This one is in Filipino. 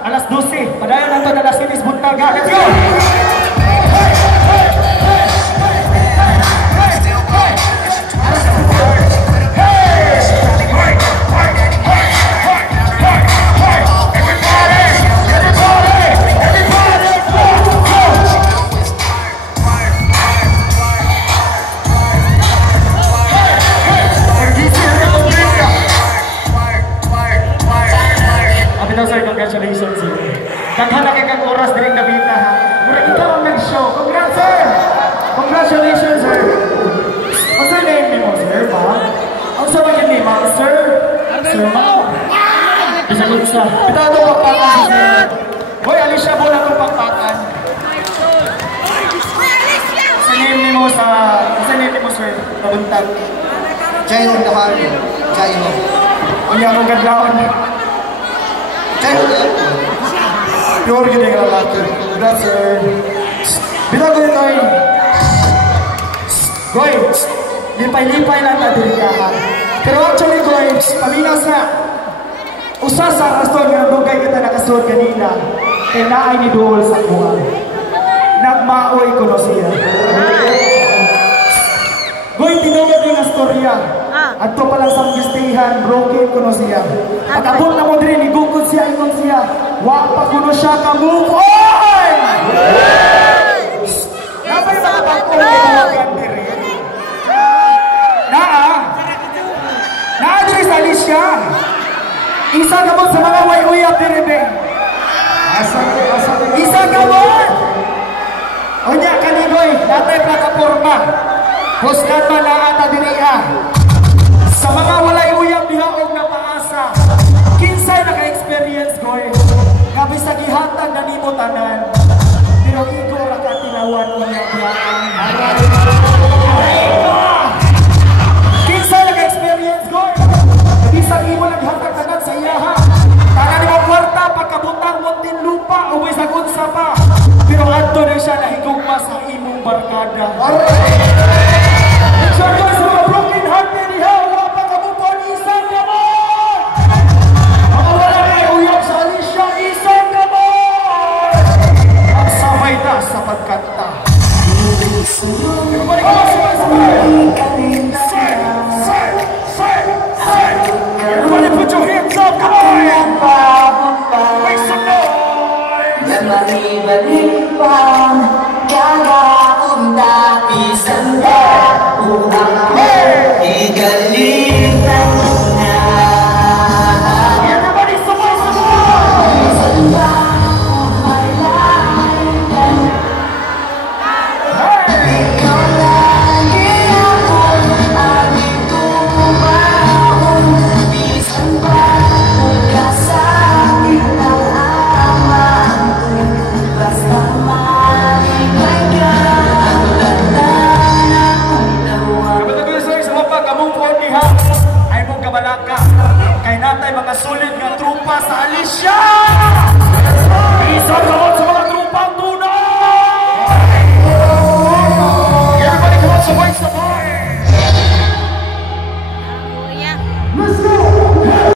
Alas 12, padayon nato na alas 6 buntaga. Let's go! Congratulations, sir. Daghan na kay kag oras diring nabita ha. Mura ikaw ang nag-show. Congrats, sir! Congratulations, sir. What's your name mo, sir, ba? Ang sa bagay ni ma'am, sir? Sir, ma'am? Isa ko sa. Ito ito pakpakan, sir. Boy, Alicia mo lang itong pakpakan. Sa name mo sa... Sa name mo, sir? Nabuntag. Jairo Dahar. Jairo. Ang akong gadlaon. Pure gini nga natin. Congrats, sir. Bilang ko ito eh. Goy, lipay-lipay lang natin niyahan. Pero actually, Goy, paminas na. Usa sa rason nga dugay kita nakasuot kanina. Kaya naay ni Duol sa kuha. Nagmaoy ko no siya. Goy, tinugad yung storya. Ato pa lang sa gistihan, broken ko no siya. Pag-abot na mo din, igugod siya, ikon siya. Wa pa ko no siya ka-move on! Napay mga pag-uwagan din rin. Naa-address Alicia. Isa ka mo sa mga way-uyap din rin. Isa ka mo! O niya, kanigoy, natay plataforma. Husgan man na ata din iya. Sa mga walay uyab dihaog na paasa, kinsay naka-experience ko eh. Gabi sa gihatag na nimo tanan, pero iko ra ka tinawan mo niya biyaan. Kinsay naka-experience ko eh. Gabi sa imo naghatag tanan sa iyaha. Tanan mo kwarta, pagkabutang mo tinlupa, uwi sa gunsa pa. Pero adto na siya nahigugma sa imong barkada. It's your guys who are broken hearted in hell. Sa pagkanta. Everybody come on, everybody put your hands up, come on! Make some noise! Everybody sabay, sabay! Kay natay mga sulit nga trupa sa Alicia! Isa naman sa mga trupang tunay! Everybody come on, sabay-sabay! Let's go!